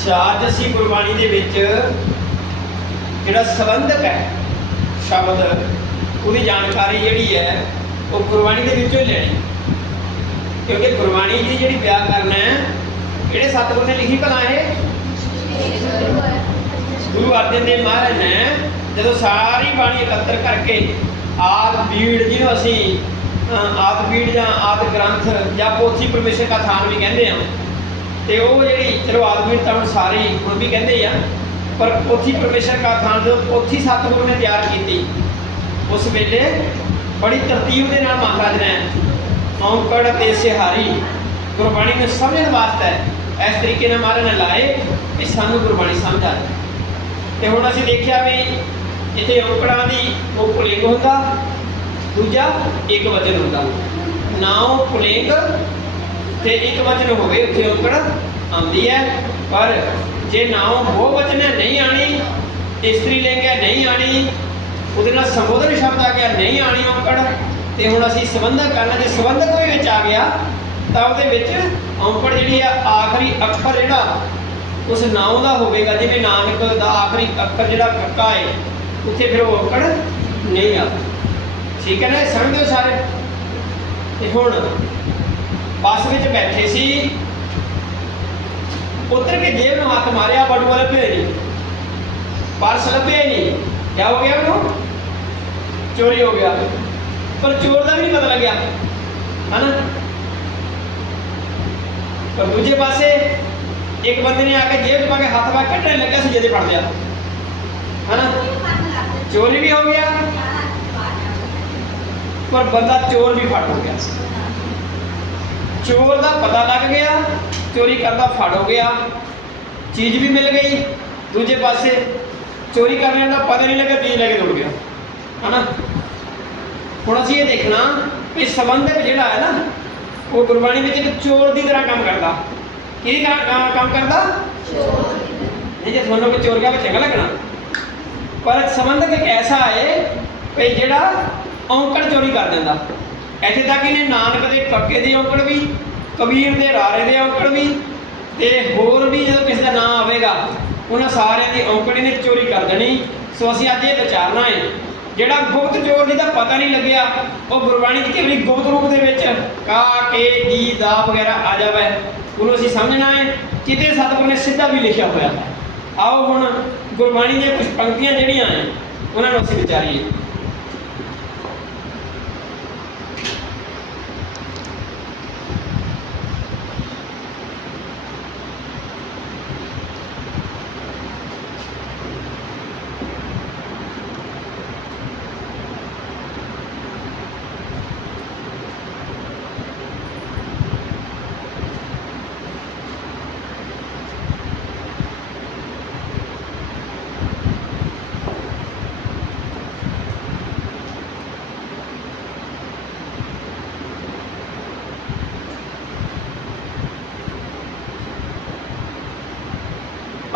ਅੱਛਾ ਅੱਜ ਅਸੀਂ ਗੁਰਬਾਣੀ ਦੇ ਵਿੱਚ ਜਿਹੜਾ ਸੰਬੰਧਕ ਹੈ ਸ਼ਬਦ ਉਹਦੀ ਜਾਣਕਾਰੀ ਜਿਹੜੀ ਹੈ ਉਹ ਗੁਰਬਾਣੀ ਦੇ ਵਿੱਚੋਂ ਹੀ ਲੈਣੀ। ਕਿਉਂਕਿ ਗੁਰਬਾਣੀ ਦੀ ਜਿਹੜੀ ਵਿਆਕਰਨ ਹੈ ਕਿਹੜੇ ਸਤਿਗੁਰ ਨੇ ਲਿਖੀ ਭਲਾ ਇਹ? ਗੁਰੂ ਅਰਜਨ ਦੇਵ ਮਹਾਰਾਜ ਨੇ ਜਦੋਂ ਸਾਰੀ ਬਾਣੀ ਇਕੱਤਰ ਕਰਕੇ ਆਦ ਬੀੜ ਜਿਹਨੂੰ ਅਸੀਂ ਅ, ਆਦ ਬੀੜ ਜਾਂ ਆਦ ਗ੍ਰੰਥ ਜਾਂ ਪੋਥੀ ਪਰਮੇਸ਼ਰ ਦਾ ਥਾਨ ਵੀ ਕਹਿੰਦੇ ਆ ਤੇ ਉਹ ਜਿਹੜੀ, ਚਲੋ ਆਦ ਤਾਂ ਹੁਣ ਸਾਰੇ ਹੁਣ ਵੀ ਕਹਿੰਦੇ ਆ, ਪਰ ਪੋਥੀ ਪਰਮੇਸ਼ਰ ਦਾ ਥਾਨ ਜਦੋਂ ਪੋਥੀ ਸਤਿਗੁਰੂ ਨੇ ਤਿਆਰ ਕੀਤੀ। ਉਸ ਵੇਲੇ ਬੜੀ ਤਰਤੀਬ ਦੇ ਨਾਲ ਮਹਾਰਾਜ ਨੇ ਔਂਕੜ ਤੇ ਸਿਹਾਰੀ ਗੁਰਬਾਣੀ ਨੂੰ ਸਮਝਣ ਵਾਸਤੇ ਇਸ ਤਰੀਕੇ ਨਾਲ ਮਹਾਰਾਜ ਨੇ ਲਾਏ ਕਿ ਸਾਨੂੰ ਗੁਰਬਾਣੀ ਸਮਝ ਆ ਜਾਏ ਤੇ ਹੁਣ ਅਸੀਂ ਦੇਖਿਆ ਵੀ ਇੱਥੇ ਔਂਕੜਾਂ ਦੀ ਉਹ ਪੁਲਿੰਗ ਹੁੰਦਾ, ਦੂਜਾ ਇੱਕ ਵਚਨ ਹੁੰਦਾ। ਨਾ ਉਹ ਪੁਲਿੰਗ ਤੇ ਇੱਕ ਵਚਨ ਹੋਵੇ, ਉੱਥੇ ਔਂਕੜ ਆਉਂਦੀ ਹੈ। ਪਰ ਜੇ ਨਾਉ ਬਹੁ ਵਚਨ ਨਹੀਂ ਆਣੀ, ਇਸਤਰੀ ਲਿੰਗ ਹੈ ਨਹੀਂ ਆਣੀ, ਉਹਦੇ ਨਾਲ ਸੰਬੋਧਨ ਸ਼ਬਦ ਆ ਗਿਆ, ਨਹੀਂ ਆਣੀ ਔਕੜ ਤੇ ਹੁਣ ਅਸੀਂ ਸੰਬੰਧਕ ਕਰਨਾ ਜੇ ਸੰਬੰਧਕ ਵੀ ਵਿੱਚ ਆ ਗਿਆ, ਤਾਂ ਉਹਦੇ ਵਿੱਚ ਔਕੜ ਜਿਹੜੀ ਆ, ਆਖਰੀ ਅੱਖਰ ਜਿਹੜਾ, ਉਸ ਨਾਉ ਦਾ ਹੋਵੇਗਾ, ਜਿਵੇਂ ਨਾਨਕ ਦਾ ਆਖਰੀ ਅੱਖਰ ਜਿਹੜਾ ਕੱਕਾ ਹੈ ਉੱਥੇ ਫਿਰ ਉਹ ਔਂਕੜ ਨਹੀਂ ਆ ਠੀਕ ਹੈ ਨਾ, ਇਹ ਸਮਝਦੇ ਸਾਰੇ? ਤੇ ਹੁਣ ਬੱਸ ਵਿੱਚ ਬੈਠੇ ਸੀ। ਉਤਰ ਕੇ ਜੇਬ ਨੂੰ ਹੱਥ ਮਾਰਿਆ, ਬਟੂਆ ਲੱਭਿਆ ਨਹੀਂ। ਪਰਸ ਲੱਭਿਆ ਨਹੀਂ। ਕਿਆ ਹੋ ਗਿਆ ਉਹਨੂੰ? ਚੋਰੀ ਹੋ ਗਿਆ। ਪਰ ਚੋਰ ਦਾ ਵੀ ਨਹੀਂ ਪਤਾ ਲੱਗਿਆ। ਹਨਾ? ਪਰ ਦੂਜੇ ਪਾਸੇ ਇੱਕ ਬੰਦੇ ਨੇ ਆ ਕੇ ਜੇਬ ਪਾ ਕੇ ਹੱਥ ਪਾ ਕੇ ਕੱਢਣ ਲੱਗਿਆ ਸੀ, ਜਿਹਦੇ ਫੜ ਲਿਆ। ਹਨਾ? ਚੋਰੀ ਵੀ ਹੋ ਗਿਆ। ਪਰ ਬੰਦਾ ਚੋਰ ਵੀ ਫੜ ਹੋ ਗਿਆ ਸੀ। ਚੋਰ ਦਾ ਪਤਾ ਲੱਗ ਗਿਆ, ਚੋਰੀ ਕਰਦਾ ਫੜ ਹੋ ਗਿਆ। ਚੀਜ਼ ਵੀ ਮਿਲ ਗਈ, ਦੂਜੇ ਪਾਸੇ ਚੋਰੀ ਕਰਨ ਦਾ ਪਤਾ ਨਹੀਂ ਲੱਗਾ ਚੀਜ਼ ਲੈ ਕੇ ਦੌੜ ਗਿਆ। ਹਨਾ? ਹੁਣ ਅਸੀਂ ਇਹ ਦੇਖਣਾ ਕਿ ਸੰਬੰਧਕ ਜਿਹੜਾ ਹੈ ਨਾ, ਉਹ ਗੁਰਬਾਣੀ ਵਿੱਚ ਇੱਕ ਚੋਰ ਦੀ ਤਰ੍ਹਾਂ ਕੰਮ ਕਰਦਾ। ਕਿਹਦੀ ਕੰਮ- ਕੰਮ ਕਰਦਾ? ਨਹੀਂ, ਜੇ ਤੁਹਾਨੂੰ ਕੋਈ ਚੋਰ ਗਿਆ ਚੰਗਾ ਲੱਗਣਾ, ਪਰ ਸੰਬੰਧਕ ਇੱਕ ਐਸਾ ਹੈ ਕਿ ਜਿਹੜਾ ਔਂਕੜ ਚੋਰੀ ਕਰ ਦਿੰਦਾ। ਇੱਥੇ ਤੱਕ ਇਹਨੇ ਨਾਨਕ ਦੇ ਕੱਕੇ ਦੇ ਔਕੜ ਵੀ, ਕਬੀਰ ਦੇ ਰਾਰੇ ਦੇ ਔਕੜ ਵੀ, ਤੇ ਹੋਰ ਵੀ ਜਦੋਂ ਕਿਸੇ ਦਾ ਨਾਮ ਆਵੇਗਾ, ਉਹਨਾਂ ਸਾਰਿਆਂ ਦੀ ਔਂਕੜ ਇਹਨੇ ਚੋਰੀ ਕਰ ਦੇਣੀ। ਸੋ ਅਸੀਂ ਅੱਜ ਇਹ ਵਿਚਾਰਨਾ ਹੈ, ਜਿਹੜਾ ਗੁਪਤ ਚੋਰ ਜਿਹਦਾ ਪਤਾ ਨਹੀਂ ਲੱਗਿਆ, ਉਹ ਗੁਰਬਾਣੀ ਦੀ ਕਿਵਰੀ ਗੁਪਤ ਰੂਪ ਦੇ ਵਿੱਚ ਕਾ, ਕੇ ਦੀ ਦਾ ਵਗੈਰਾ ਆ ਜਾਵੇ, ਉਹਨੂੰ ਅਸੀਂ ਸਮਝਣਾ ਹੈ, ਕਿਤੇ ਸਤਿਗੁਰ ਨੇ ਸਿੱਧਾ ਵੀ ਲਿਖਿਆ ਹੋਇਆ ਹੈ। ਆਓ ਹੁਣ ਗੁਰਬਾਣੀ ਦੀਆਂ ਕੁਝ ਪੰਕਤੀਆਂ ਜਿਹੜੀਆਂ ਹੈ, ਉਹਨਾਂ ਨੂੰ ਅਸੀਂ ਵਿਚਾਰੀਏ।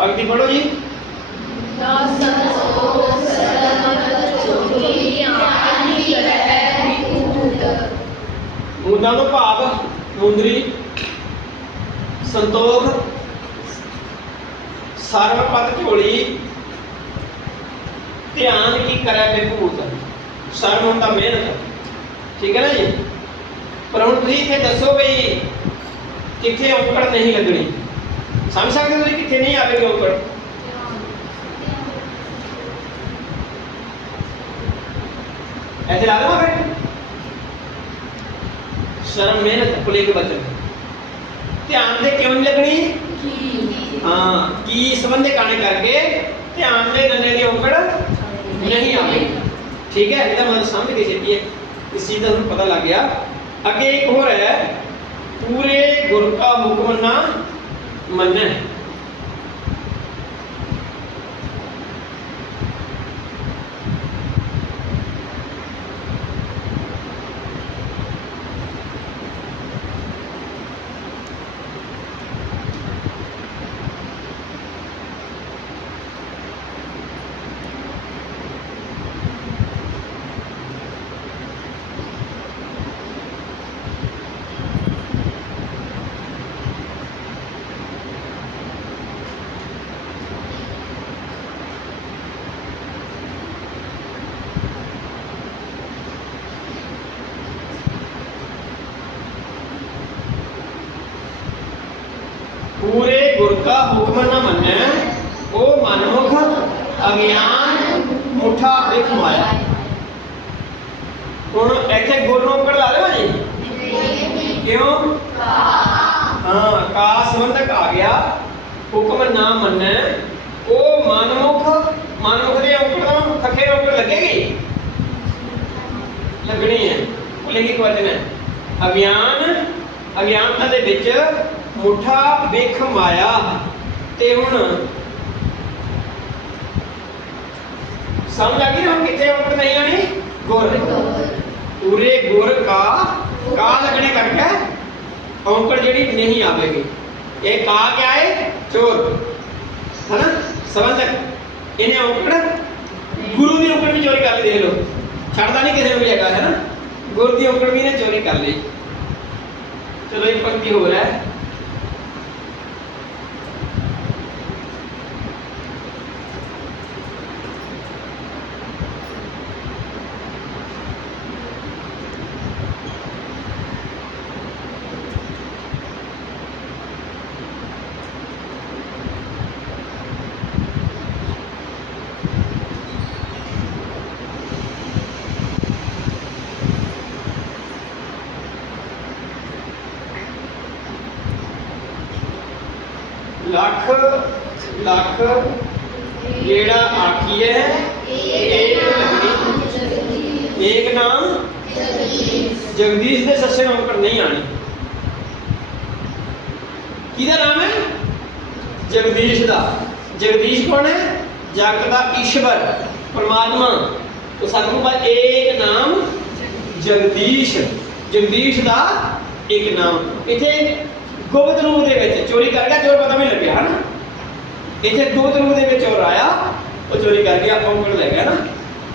ਪੰਕਤੀ ਪੜੋ ਜੀ। ਮੁੰਡਾ ਤੋਂ ਭਾਵ, ਮੁੰਦਰੀ, ਸੰਤੋਖ ਸਰਵ ਝੋਲੀ, ਧਿਆਨ ਕੀ ਕਰੇ ਬਿਭੂਤ ਸਰਵ ਹੁੰਦਾ ਮਿਹਨਤ ਠੀਕ ਹੈ ਨਾ ਜੀ? ਪਰ ਹੁਣ ਤੁਸੀਂ ਇੱਥੇ ਦੱਸੋ ਵੀ ਕਿੱਥੇ ਔਂਕੜ ਨਹੀਂ ਲੱਗਣੀ। ਸਮਝ ਸਕਦੇ ਹੋ ਤੁਸੀਂ ਕਿੱਥੇ ਨਹੀਂ ਆਵੇਗੀ ਔਂਕੜ ਇੱਥੇ ਲਾ ਦੇਵਾਂ ਫਿਰ? ਸ਼ਰਮ ਮਿਹਨਤ ਪੁਲਿੰਗ ਬਚਨ ਧਿਆਨ ਦੇ ਕਿਉਂ ਨਹੀਂ ਲੱਗਣੀ? ਹਾਂ ਕੀ ਸੰਬੰਧੇ ਕਾਣੇ ਕਰਕੇ? ਧਿਆਨ ਦੇ ਨੰਨੇ ਦੀ ਔਂਕੜ ਨਹੀਂ ਆਵੇਗੀ ਠੀਕ ਹੈ ਇਹਦਾ ਮਤਲਬ ਸਮਝ ਗਏ ਹੈ। ਇਸ ਚੀਜ਼ ਦਾ ਤੁਹਾਨੂੰ ਪਤਾ ਲੱਗ ਗਿਆ। ਅੱਗੇ ਇੱਕ ਹੋਰ ਹੈ। ਪੂਰੇ ਗੁਰ ਕਾ ਹੁਕਮ ਨਾ ਮੰਨੈ ਪੂਰੇ ਗੁਰ ਕਾ ਹੁਕਮ ਨਾ ਮੰਨੈ। ਉਹ ਮਨਮੁਖ, ਅਗਿਆਨ, ਮੁਠਾ ਵਿਖ ਮਾਇਆ ਹੁਣ ਇੱਥੇ ਗੁਰ ਨੂੰ ਔਂਕੜ ਲਾ ਲਿਓ ਜੀ। ਕਿਉਂ? ਹਾਂ ਕਾ ਸੰਬੰਧਕ ਆ ਗਿਆ। ਹੁਕਮ ਨਾ ਮੰਨੈ। ਉਹ ਮਨਮੁਖ ਮਨਮੁਖ ਦੇ ਔਂਕੜ ਖੱਖੇ ਔਂਕੜ ਲੱਗੇਗੀ? ਲੱਗਣੀ ਹੈ। ਉਹ ਲਿੰਗਿਕ ਵਚਨ ਹੈ ਅਗਿਆਨ, ਅਗਿਆਨਤਾ ਦੇ ਵਿੱਚ ਮੁਠਾ ਵੇਖ ਮਾਇਆ ਤੇ ਹੁਣ ਸਮਝ ਆ ਗਈ ਨਾ ਹੁਣ ਕਿੱਥੇ ਔਂਕੜ ਨਹੀਂ ਆਣੀ ਗੁਰ। ਪੂਰੇ ਗੁਰ ਕਾ ਕਾ ਲੱਗਣੇ ਕਰਕੇ ਔਂਕੜ ਜਿਹੜੀ ਨਹੀਂ ਆਵੇਗੀ। ਇਹ ਕਾ ਕਿਆ ਹੈ ਚੋਰ। ਹਨਾ? ਸੰਬੰਧਕ ਇਹਨੇ ਔਂਕੜ, ਗੁਰੂ ਦੀ ਔਂਕੜ ਵੀ ਚੋਰੀ ਕਰ ਲਈ, ਦੇਖ ਲਓ। ਛੱਡਦਾ ਨਹੀਂ ਕਿਸੇ ਨੂੰ ਵੀ ਹੈਗਾ ਹੈ ਨਾ ਗੁਰੂ ਦੀ ਔਂਕੜ ਵੀ ਇਹਨੇ ਚੋਰੀ ਕਰ ਲਈ। ਚਲੋ ਇੱਕ ਪੰਕਤੀ ਹੋਰ ਹੈ ਲੱਖ ਲੱਖ, ਜਿਹੜਾ ਆਖੀਏ ਏਕ ਲੱਗਣੀ ਏਕ ਨਾਮ, ਜਗਦੀਸ਼ ਦੇ ਸੱਸੇ ਨਾਮ ਪਰ ਨਹੀਂ ਆਣੀ। ਕਿਹਦਾ ਨਾਮ ਹੈ? ਜਗਦੀਸ਼ ਦਾ। ਜਗਦੀਸ਼ ਕੌਣ ਹੈ? ਜਗਤ ਦਾ ਈਸ਼ਵਰ, ਪਰਮਾਤਮਾ। तो ਸਤਿਗੁਰੂ ਦਾ ਏਕ ਨਾਮ, ਜਗਦੀਸ਼। ਜਗਦੀਸ਼ ਦਾ ਇੱਕ ਨਾਮ। ਇੱਥੇ ਗੁਪਤ ਰੂਪ ਦੇ ਵਿੱਚ ਚੋਰੀ ਕਰ ਗਿਆ ਚੋਰ ਪਤਾ ਨਹੀਂ ਲੱਗਿਆ ਹਨ। ਇੱਥੇ ਗੁਪਤ ਰੂਪ ਦੇ ਵਿੱਚ ਚੋਰ ਆਇਆ, ਉਹ ਚੋਰੀ ਕਰ ਗਿਆ ਔਂਕੜ ਲੈ ਗਿਆ ਨਾ।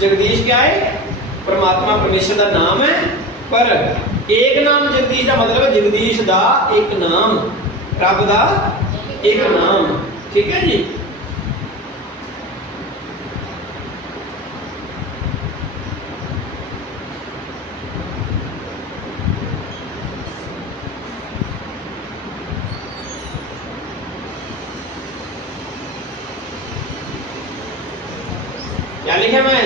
ਜਗਦੀਸ਼ ਕਿਆ ਹੈ? ਪਰਮਾਤਮਾ ਪਰਮੇਸ਼ਰ ਦਾ ਨਾਮ ਹੈ, ਪਰ ਏਕ ਨਾਮ ਜਗਦੀਸ਼ ਦਾ ਮਤਲਬ ਹੈ ਜਗਦੀਸ਼ ਦਾ ਇੱਕ ਨਾਮ, ਰੱਬ ਦਾ ਇੱਕ ਨਾਮ। ਠੀਕ ਹੈ ਜੀ? क्या लिखा मैं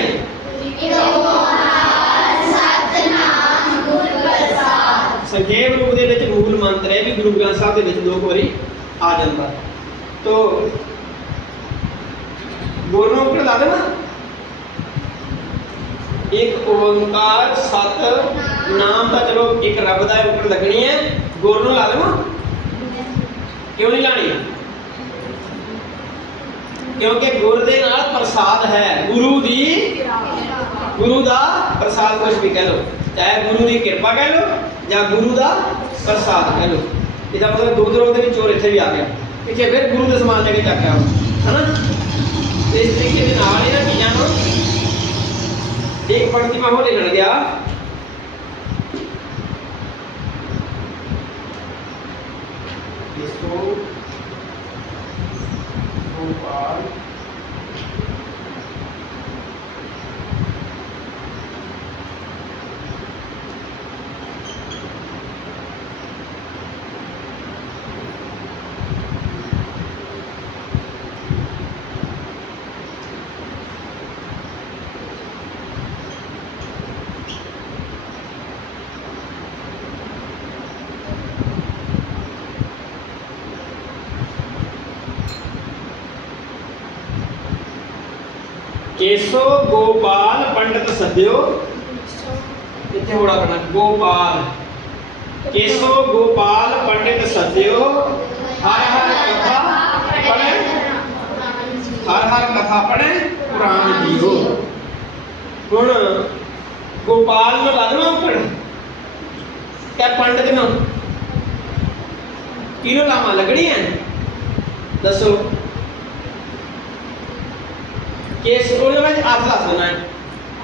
ਸੰਖੇਪ ਰੂਪ ਦੇ ਵਿੱਚ ਮੂਲ ਮੰਤਰ ਹੈ ਵੀ ਗੁਰੂ ਗ੍ਰੰਥ ਸਾਹਿਬ ਦੇ ਵਿੱਚ ਦੋ ਕੁ ਵਾਰੀ ਆ ਜਾਂਦਾ ਤੋ ਗੁਰੂ ਨੂੰ ਉੱਪਰ ਲਾ ਦੇਣਾ ਇੱਕ ਓੰਕਾਰ ਸਤ ਨਾਮ ਤਾਂ ਚਲੋ ਇੱਕ ਰੱਬ ਦਾ ਉੱਪਰ ਲੱਗਣੀ ਹੈ ਗੁਰੂ ਨੂੰ ਲਾ ਦੇਵਾਂ ਕਿਉਂ ਨਹੀਂ ਲਾਣੀ ਕਿਉਂਕਿ ਗੁਰ ਦੇ ਨਾਲ ਪ੍ਰਸਾਦ ਹੈ। ਗੁਰੂ ਦੀ ਗੁਰੂ ਦਾ ਪ੍ਰਸਾਦ ਕੁਝ ਵੀ ਕਹਿ ਲਓ। ਚਾਹੇ ਗੁਰੂ ਦੀ ਕਿਰਪਾ ਕਹਿ ਲਓ ਜਾਂ ਗੁਰੂ ਦਾ ਪ੍ਰਸਾਦ ਕਹਿ ਲਓ। ਇਹਦਾ ਮਤਲਬ ਗੁਰਦੁਆਰੇ ਦੇ ਵਿੱਚ ਇੱਥੇ ਵੀ ਆ ਗਿਆ ਇੱਥੇ ਫਿਰ ਗੁਰੂ ਦਾ ਸਮਾਨ ਲੈ ਕੇ ਚੱਕ ਆਓ। ਹਨਾ? ਇਸ ਤਰੀਕੇ ਦੇ ਨਾਲ ਇਹਨਾਂ ਚੀਜ਼ਾਂ ਨੂੰ ਇੱਕ ਪੰਕਤੀ ਮੈਂ ਹੋਰ ਲੈਣ ਗਿਆ। ਇਸ ਤੋਂ ਕੇਸੋ ਗੋਪਾਲ ਪੰਡਤ ਸੱਦਿਓ। ਇੱਥੇ ਹੋੜਾ ਕਰਨਾ ਗੋਪਾਲ। ਕੇਸੋ ਗੋਪਾਲ ਪੰਡਿਤ ਸੱਦਿਓ। ਹਰ ਹਰ ਕਥਾ ਪੜ੍ਹੇ? ਹਰ ਹਰ ਕਥਾ ਪੜ੍ਹੇ? ਪੁਰਾਣ ਜੀਓ। ਹੁਣ ਗੋਪਾਲ ਨੂੰ ਲੱਗਣਾ ਉੱਪਰ। ਕਿਆ ਪੰਡਿਤ ਨੂੰ, ਕਿਹਨੂੰ ਲਾਵਾਂ, ਲੱਗਣੀ ਹੈ? ਦੱਸੋ। ਕੇਸ ਉਹਦੇ ਵਿੱਚ ਅਰਥ ਦੱਸ ਦੇਣਾ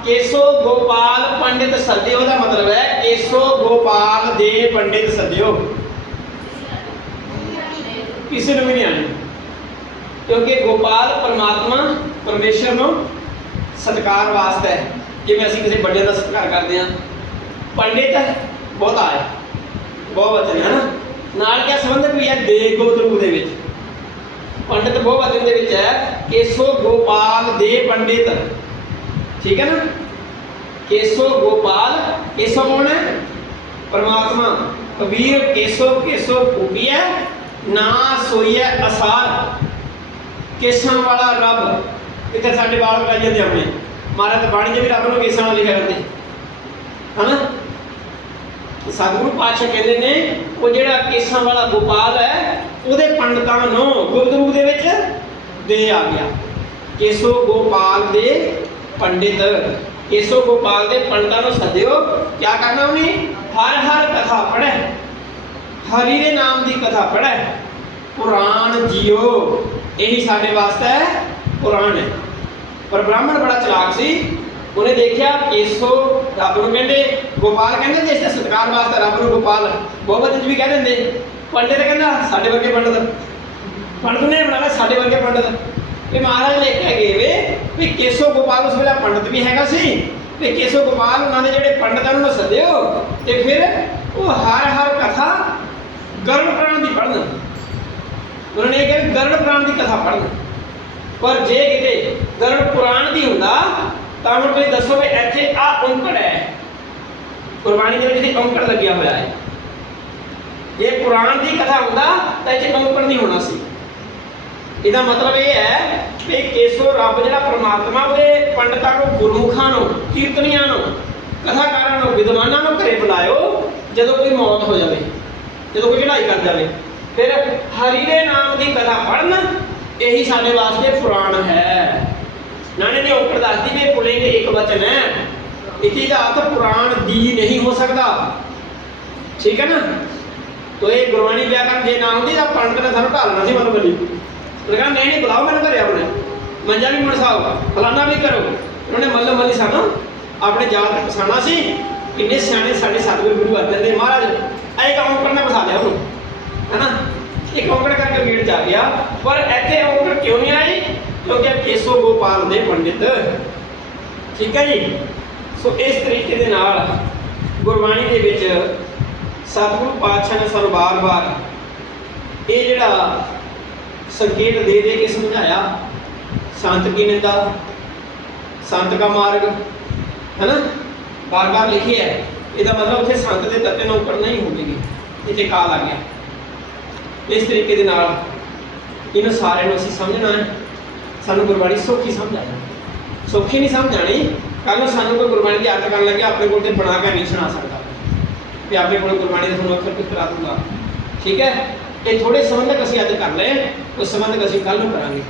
ਕੇਸੋ ਗੋਪਾਲ ਪੰਡਿਤ ਸੱਦਿਓ ਦਾ ਮਤਲਬ ਹੈ ਕੇਸੋ ਗੋਪਾਲ ਦੇ ਪੰਡਿਤ ਸੱਦਿਓ। ਕਿਸੇ ਨੂੰ ਵੀ ਨਹੀਂ ਆਣੀ ਕਿਉਂਕਿ ਗੋਪਾਲ ਪਰਮਾਤਮਾ ਪਰਮੇਸ਼ਰ ਨੂੰ ਸਤਿਕਾਰ ਵਾਸਤੇ ਹੈ। ਜਿਵੇਂ ਅਸੀਂ ਕਿਸੇ ਵੱਡੇ ਦਾ ਸਤਿਕਾਰ ਕਰਦੇ ਹਾਂ। ਪੰਡਿਤ ਬਹੁਤਾ ਹੈ ਬਹੁਤ ਵਚਨ ਹੈ ਨਾ। ਨਾਲ ਕਿਆ ਸੰਬੰਧਕ ਵੀ ਹੈ? ਦੇ ਗੁਪਤ ਦੇ ਵਿੱਚ। ਪੰਡਿਤ ਬਹੁਵਚਨ ਦੇ ਵਿੱਚ ਹੈ, ਕੇਸੋ ਗੋਪਾਲ ਦੇ ਪੰਡਿਤ। ਠੀਕ ਹੈ ਨਾ? ਕੇਸੋ ਗੋਪਾਲ, ਕੇਸੋ ਕੌਣ ਹੈ? ਪਰਮਾਤਮਾ। ਕਬੀਰ, ਕੇਸੋ ਕੇਸੋ ਭੂਪੀਐ ਨਾ ਸੋਈਐ ਅਸਾਰ। ਕੇਸਾਂ ਵਾਲਾ ਰੱਬ। ਇੱਥੇ ਸਾਡੇ ਬਾਲ ਕਰਾਈ ਜਾਂਦੇ ਆਪਣੇ। ਮਹਾਰਾਜ ਬਾਣੀ 'ਚ ਵੀ ਰੱਬ ਨੂੰ ਕੇਸਾਂ ਨਾਲ ਲਿਖਿਆ ਕਰਦੇ। ਹਨਾ? ਸਤਿਗੁਰੂ ਪਾਤਸ਼ਾਹ ਕਹਿੰਦੇ ਨੇ ਉਹ ਜਿਹੜਾ ਕੇਸਾਂ ਵਾਲਾ ਗੋਪਾਲ ਹੈ, ਉਹਦੇ ਪੰਡਤਾਂ ਨੂੰ ਗੁਪਤ ਰੂਪ ਦੇ ਵਿੱਚ ਦੇ ਆ ਗਿਆ। ਕੇਸੋ ਗੋਪਾਲ ਦੇ ਪੰਡਿਤ, ਕੇਸੋ ਗੋਪਾਲ ਦੇ ਪੰਡਤਾਂ ਨੂੰ ਸੱਦਿਓ। ਕੀ ਕਰਨਾ ਉਹਨੇ? ਹਰ ਹਰ ਕਥਾ ਪੜ੍ਹੈ। ਹਰੀ ਦੇ ਨਾਮ ਦੀ ਕਥਾ ਪੜ੍ਹੈ। ਪੁਰਾਣ ਜੀਓ। ਇਹੀ ਸਾਡੇ ਵਾਸਤੇ ਪੁਰਾਣ ਹੈ। ਪਰ ਬ੍ਰਾਹਮਣ ਬੜਾ ਚਲਾਕ ਸੀ। ਉਹਨੇ ਦੇਖਿਆ ਕੇਸੋ ਰੱਬ ਨੂੰ ਕਹਿੰਦੇ, ਗੋਪਾਲ ਕਹਿੰਦੇ ਜਿਸ ਦੇ ਸਤਕਾਰ ਵਾਸਤੇ ਰੱਬ ਨੂੰ ਗੋਪਾਲ ਬਹੁਤ ਵਿੱਚ ਵੀ ਕਹਿ ਦਿੰਦੇ। ਪੰਡਿਤ ਕਹਿੰਦਾ, ਸਾਡੇ ਵਰਗੇ ਪੰਡਿਤ। ਪੰਡਤ ਨੇ ਬਣਾਇਆ ਸਾਡੇ ਵਰਗੇ ਪੰਡਿਤ। ਇਹ ਮਹਾਰਾਜ ਲੈ ਕੇ ਗਏ ਵੇ ਵੀ ਕੇਸੋ ਗੋਪਾਲ ਉਸ ਵੇਲੇ ਪੰਡਿਤ ਵੀ ਹੈਗਾ ਸੀ। ਤੇ ਕੇਸੋ ਗੋਪਾਲ ਉਹਨਾਂ ਦੇ ਜਿਹੜੇ ਪੰਡਤਾਂ ਨੂੰ ਸੱਦਿਓ, ਤੇ ਫਿਰ ਉਹ ਹਰ ਹਰ ਕਥਾ ਗਰੜ ਪ੍ਰਾਣ ਦੀ ਪੜਨ ਉਹਨਾਂ ਨੇ ਕਿਹਾ ਵੀ ਗਰੜ ਪ੍ਰਾਣ ਦੀ ਕਥਾ ਪੜਨ ਪਰ ਜੇ ਕਿਤੇ ਗਰੜ ਪੁਰਾਣ ਦੀ ਹੁੰਦਾ ਤਾਂ ਹੁਣ ਤੁਸੀਂ ਦੱਸੋ ਵੀ ਇੱਥੇ ਆ ਔਂਕੜ ਹੈ। ਗੁਰਬਾਣੀ ਦੇ ਵਿੱਚ ਇਹ ਔਂਕੜ ਲੱਗਿਆ ਹੋਇਆ ਹੈ। ਜੇ ਪੁਰਾਣ ਦੀ ਕਥਾ ਹੁੰਦਾ, ਤਾਂ ਇੱਥੇ ਔਂਕੜ ਨਹੀਂ ਹੋਣਾ ਸੀ। ਇਹਦਾ ਮਤਲਬ ਇਹ ਹੈ ਕਿ ਕੇਸੋ ਰੱਬ ਜਿਹੜਾ ਪ੍ਰਮਾਤਮਾ ਦੇ ਪੰਡਤਾਂ ਨੂੰ, ਗੁਰਮੁਖਾਂ ਨੂੰ, ਕੀਰਤਨੀਆਂ ਨੂੰ, ਕਥਾਕਾਰਾਂ ਨੂੰ, ਵਿਦਵਾਨਾਂ ਨੂੰ ਘਰੇ ਬੁਲਾਇਓ, ਜਦੋਂ ਕੋਈ ਮੌਤ ਹੋ ਜਾਵੇ, ਜਦੋਂ ਕੋਈ ਚੜਾਈ ਕਰ ਜਾਵੇ। ਫਿਰ ਹਰੀ ਦੇ ਨਾਮ ਦੀ ਕਥਾ ਪੜਨ ਇਹੀ ਸਾਡੇ ਵਾਸਤੇ ਪੁਰਾਣ ਹੈ। ਨਾਨੇ ਨੇ ਔਕੜ ਦੱਸਦੀ ਵੀ ਪੁਲਿੰਗ ਇੱਕ ਵਚਨ ਹੈ। ਇਤੀ ਦਾ ਅਰਥ ਪੁਰਾਣ ਦੀ ਨਹੀਂ ਹੋ ਸਕਦਾ। ਠੀਕ ਹੈ ਨਾ? ਤੋ ਇਹ ਗੁਰਬਾਣੀ ਵਿਆਕਰਨ ਜੇ ਨਾ ਹੁੰਦੀ ਤਾਂ ਪੰਡਤ ਨੇ ਸਾਨੂੰ ਢਾਲਣਾ ਸੀ ਮਨ ਬਲੀ ਲਗਾ ਨਹੀਂ ਨਹੀਂ, ਬੁਲਾਓ ਮੈਨੂੰ ਘਰੇ ਆਪਣੇ। ਮੰਜਾ ਵੀ ਮਨਸਾਓ ਫਲਾਨਾ ਵੀ ਕਰੋ। ਉਹਨਾਂ ਨੇ ਮੱਲੋ ਮੱਲੀ ਸਾਨੂੰ ਆਪਣੇ ਜਾਤ ਤੇ ਸੀ। ਕਿੰਨੇ ਸਿਆਣੇ ਸਾਡੇ ਸਤਿਗੁਰੂ ਗੁਰੂ ਅਰਜਨ ਦੇਵ ਮਹਾਰਾਜ, ਇਹ ਕੰਮ ਨੇ ਬਸਾ ਲਿਆ ਉਹਨੂੰ। ਹੈਨਾ? ਇੱਕ ਔਂਕੜ ਕਰਕੇ ਗੇੜ ਜਾ ਗਿਆ। ਪਰ ਇੱਥੇ ਔਂਕੜ ਕਿਉਂ ਨਹੀਂ ਆਈ? ਕਿਉਂਕਿ ਕੇਸੋ ਗੋਪਾਲ ਦੇ ਪੰਡਿਤ। ਠੀਕ ਹੈ ਜੀ? ਸੋ ਇਸ ਤਰੀਕੇ ਦੇ ਨਾਲ ਗੁਰਬਾਣੀ ਦੇ ਵਿੱਚ ਸਤਿਗੁਰੂ ਪਾਤਸ਼ਾਹ ਨੇ ਸਾਨੂੰ ਬਾਰ-ਬਾਰ ਇਹ ਜਿਹੜਾ ਸੰਕੇਤ ਦੇ ਦੇ ਕੇ ਸਮਝਾਇਆ, ਸੰਤ ਕੀ ਨਿੰਦਾ, ਸੰਤ ਦਾ ਮਾਰਗ, ਹੈਨਾ? ਬਾਰ-ਬਾਰ ਲਿਖਿਆ ਹੈ। ਇਹਦਾ ਮਤਲਬ ਉੱਥੇ ਸੰਤ ਦੇ ਤੱਤੇ ਨੂੰ ਉੱਪਰ ਨਹੀਂ ਹੋਵੇਗੀ ਇੱਥੇ ਕਾਲ ਆ ਗਿਆ। ਇਸ ਤਰੀਕੇ ਦੇ ਨਾਲ ਇਹਨਾਂ ਸਾਰਿਆਂ ਨੂੰ ਅਸੀਂ ਸਮਝਣਾ ਹੈ। ਸਾਨੂੰ ਗੁਰਬਾਣੀ ਸੌਖੀ ਸਮਝ ਆ ਜਾਣੀ ਸੌਖੀ ਨਹੀਂ ਸਮਝ ਆਣੀ ਕੱਲ ਨੂੰ ਸਾਨੂੰ ਕੋਈ ਗੁਰਬਾਣੀ ਦੀ ਅਰਥ ਕਰਨ ਲੱਗਿਆ, ਆਪਣੇ ਕੋਲ ਤੇ ਬਣਾ ਕੇ ਨਹੀਂ ਸੁਣਾ ਸਕਦਾ। ਵੀ ਆਪਣੇ ਕੋਲ ਗੁਰਬਾਣੀ ਦੇ ਤੁਹਾਨੂੰ ਅਕਸਰ ਕਰਾ ਦੂੰਗਾ। ਠੀਕ ਹੈ? ਇਹ ਥੋੜੇ ਸੰਬੰਧਕ ਅਸੀਂ ਅੱਜ ਕਰ ਲਏ, ਉਹ ਸੰਬੰਧਕ ਅਸੀਂ ਕੱਲ ਨੂੰ ਕਰਾਂਗੇ।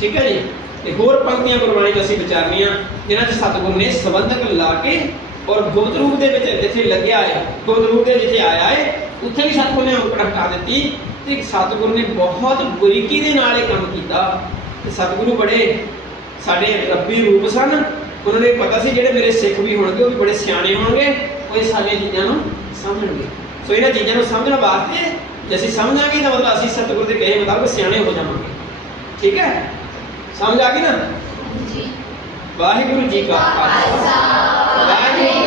ਠੀਕ ਹੈ ਜੀ? ਤੇ ਹੋਰ ਪੰਕਤੀਆਂ ਗੁਰਬਾਣੀ ਅਸੀਂ ਵਿਚਾਰਨੀਆਂ, ਜਿਨ੍ਹਾਂ 'ਚ ਸਤਿਗੁਰੂ ਨੇ ਸੰਬੰਧਕ ਲਾ ਕੇ ਔਰ ਗੁਪਤ ਰੂਪ ਦੇ ਵਿੱਚ ਜਿੱਥੇ ਲੱਗਿਆ ਹੈ ਗੁਪਤ ਰੂਪ ਦੇ ਜਿੱਥੇ ਆਇਆ ਹੈ, ਉੱਥੇ ਵੀ ਸਤਿਗੁਰੂ ਨੇ ਔਂਕੜ ਹਟਾ ਦਿੱਤੀ। ਤੇ ਸਤਿਗੁਰੂ ਨੇ ਬਹੁਤ ਬਰੀਕੀ ਦੇ ਨਾਲ ਇਹ ਕੰਮ ਕੀਤਾ। ਤੇ ਸਤਿਗੁਰੂ ਬੜੇ ਸਾਡੇ ਰੱਬੀ ਰੂਪ ਸਨ। ਉਹਨਾਂ ਨੇ ਪਤਾ ਸੀ ਜਿਹੜੇ ਮੇਰੇ ਸਿੱਖ ਵੀ ਹੋਣਗੇ ਉਹ ਵੀ ਬੜੇ ਸਿਆਣੇ ਹੋਣਗੇ ਉਹ ਇਹ ਸਾਰੀਆਂ ਚੀਜ਼ਾਂ ਨੂੰ ਸਮਝਣਗੇ। ਸੋ ਇਹਨਾਂ ਚੀਜ਼ਾਂ ਨੂੰ ਸਮਝਣ ਵਾਸਤੇ ਜੇ ਅਸੀਂ ਸਮਝਾਂਗੇ ਤਾਂ ਮਤਲਬ ਅਸੀਂ ਸਤਿਗੁਰੂ ਦੇ ਕਹੇ ਮੁਤਾਬਕ ਸਿਆਣੇ ਹੋ ਜਾਵਾਂਗੇ। ਠੀਕ ਹੈ? ਸਮਝ ਆ ਗਈ ਨਾ? ਜੀ। ਵਾਹਿਗੁਰੂ ਜੀ ਕਾ ਖਾਲਸਾ। ਵਾਹਿਗੁਰੂ